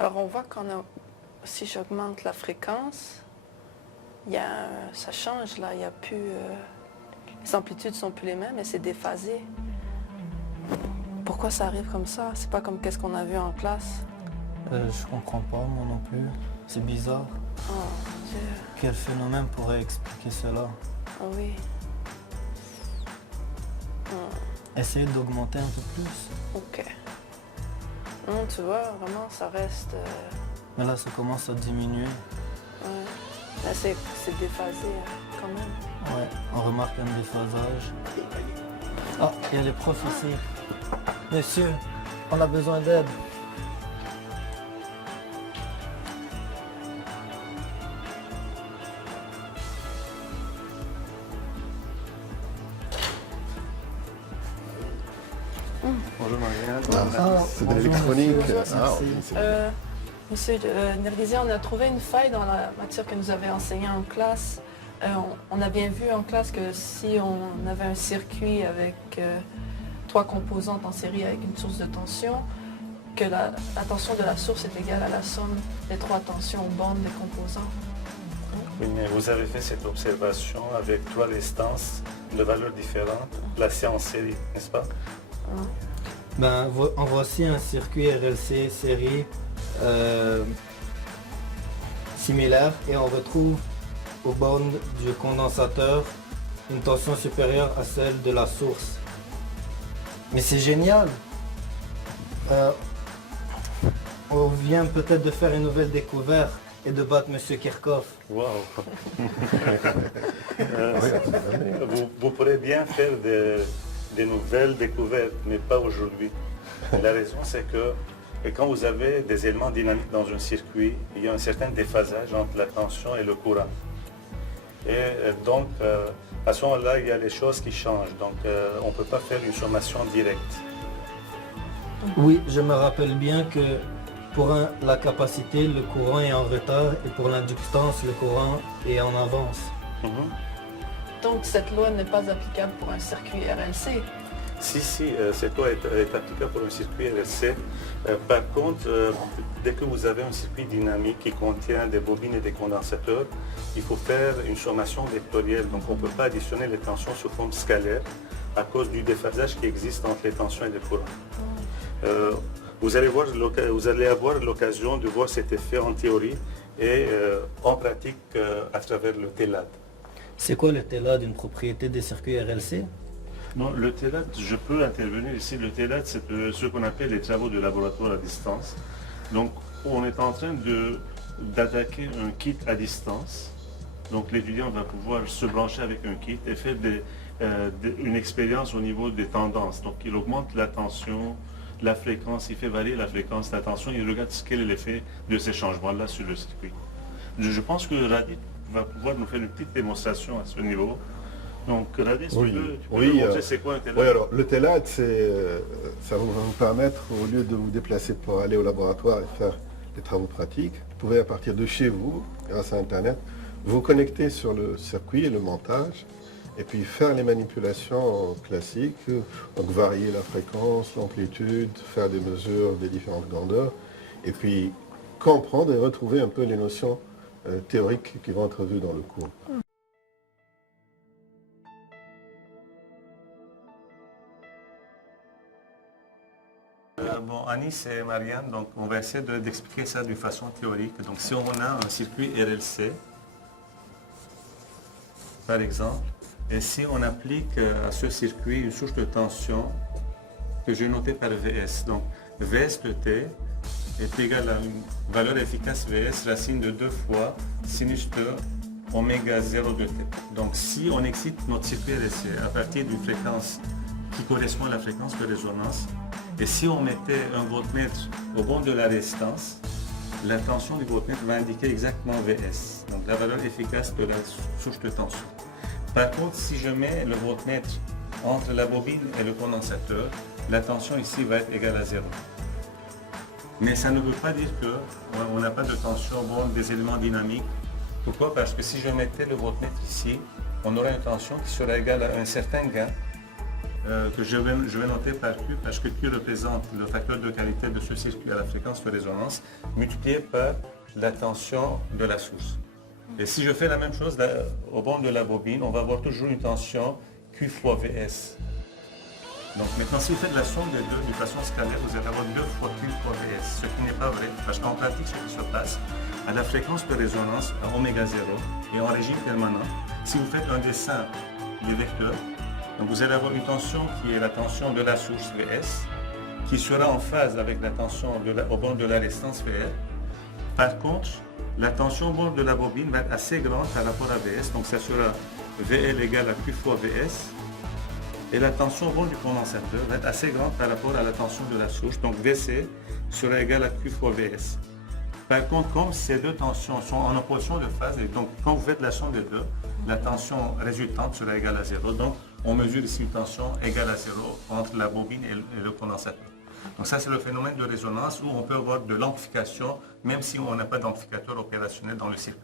Alors on voit si j'augmente la fréquence, ça change là, il n'y a plus... les amplitudes sont plus les mêmes et c'est déphasé. Pourquoi ça arrive comme ça? C'est pas comme qu'est-ce qu'on a vu en classe. Je comprends pas, moi non plus. C'est bizarre. Oh mon Dieu. Quel phénomène pourrait expliquer cela? Ah oui. Essayez d'augmenter un peu plus. Ok. Non, tu vois, vraiment, ça reste... Mais là, ça commence à diminuer. Ouais. Là, c'est déphasé quand même. Ouais, on remarque un déphasage. Ah, il y a les profs ici. Monsieur, on a besoin d'aide. Bonjour Marianne. C'est de l'électronique. Monsieur Nergizé, on a trouvé une faille dans la matière que nous avait enseignée en classe. On a bien vu en classe que si on avait un circuit avec 3 composantes en série avec une source de tension, que la tension de la source est égale à la somme des 3 tensions aux bornes des composants. Oui, mais vous avez fait cette observation avec 3 restances de valeurs différentes, placées en série, n'est-ce pas? Ben, en voici un circuit RLC série similaire et on retrouve aux bornes du condensateur une tension supérieure à celle de la source. Mais c'est génial! On vient peut-être de faire une nouvelle découverte et de battre Monsieur Kirchhoff. Wow. Vous pourrez bien faire des nouvelles découvertes, mais pas aujourd'hui. La raison, c'est que quand vous avez des éléments dynamiques dans un circuit, il y a un certain déphasage entre la tension et le courant. Et donc, à ce moment-là, il y a les choses qui changent. Donc, on ne peut pas faire une sommation directe. Oui, je me rappelle bien que pour la capacité, le courant est en retard et pour l'inductance, le courant est en avance. Donc cette loi n'est pas applicable pour un circuit RLC. Si, cette loi est applicable pour un circuit RLC. Par contre, dès que vous avez un circuit dynamique qui contient des bobines et des condensateurs, il faut faire une sommation vectorielle. Donc on ne peut pas additionner les tensions sous forme scalaire à cause du déphasage qui existe entre les tensions et les courants. Vous allez avoir l'occasion de voir cet effet en théorie et en pratique à travers le TELAD. C'est quoi le TELAD, une propriété des circuits RLC? Non, le TELAD, je peux intervenir ici. Le TELAD, c'est ce qu'on appelle les travaux de laboratoire à distance. Donc, on est en train d'attaquer un kit à distance. Donc, l'étudiant va pouvoir se brancher avec un kit et faire une expérience au niveau des tendances. Donc, il augmente la tension, la fréquence, il fait varier la fréquence, la tension, il regarde quel est l'effet de ces changements-là sur le circuit. Je pense que Radit va pouvoir nous faire une petite démonstration à ce niveau. Donc Radit, tu peux nous montrer c'est quoi un TELAD? Oui, alors le TELAD, ça va vous permettre, au lieu de vous déplacer pour aller au laboratoire et faire des travaux pratiques, vous pouvez à partir de chez vous, grâce à Internet, vous connecter sur le circuit et le montage, et puis faire les manipulations classiques, donc varier la fréquence, l'amplitude, faire des mesures des différentes grandeurs, et puis comprendre et retrouver un peu les notions théoriques qui vont être vues dans le cours. Bon, Anis et Marianne, donc on va essayer d'expliquer ça d'une façon théorique. Donc si on a un circuit RLC, par exemple, et si on applique à ce circuit une source de tension que j'ai notée par Vs, donc Vs de T est égal à une valeur efficace Vs racine de 2 fois sinus de oméga 0 de T. Donc si on excite notre circuit RLC à partir d'une fréquence qui correspond à la fréquence de résonance, et si on mettait un voltmètre au bord de la résistance, la tension du voltmètre va indiquer exactement Vs, donc la valeur efficace de la source de tension. Par contre, si je mets le voltmètre entre la bobine et le condensateur, la tension ici va être égale à 0. Mais ça ne veut pas dire qu'on n'a pas de tension au bord des éléments dynamiques. Pourquoi? Parce que si je mettais le voltmètre ici, on aurait une tension qui serait égale à un certain gain que je vais noter par Q, parce que Q représente le facteur de qualité de ce circuit à la fréquence de résonance, multiplié par la tension de la source. Et si je fais la même chose là, au bord de la bobine, on va avoir toujours une tension Q fois Vs. Donc maintenant, si vous faites la somme des deux de façon scalaire, vous allez avoir 2 fois Q fois Vs, ce qui n'est pas vrai, parce qu'en pratique, ce qui se passe, à la fréquence de résonance, à oméga 0, et en régime permanent, si vous faites un dessin des vecteurs, donc vous allez avoir une tension qui est la tension de la source Vs, qui sera en phase avec la tension au bord de la résistance VR. Par contre, la tension au bord de la bobine va être assez grande par rapport à Vs, donc ça sera VL égale à Q fois Vs, et la tension au bord du condensateur va être assez grande par rapport à la tension de la source, donc Vc sera égal à Q fois Vs. Par contre, comme ces deux tensions sont en opposition de phase, et donc quand vous faites la somme des deux, la tension résultante sera égale à 0. Donc on mesure ici une tension égale à 0 entre la bobine et le condensateur. Donc ça, c'est le phénomène de résonance où on peut avoir de l'amplification, même si on n'a pas d'amplificateur opérationnel dans le circuit.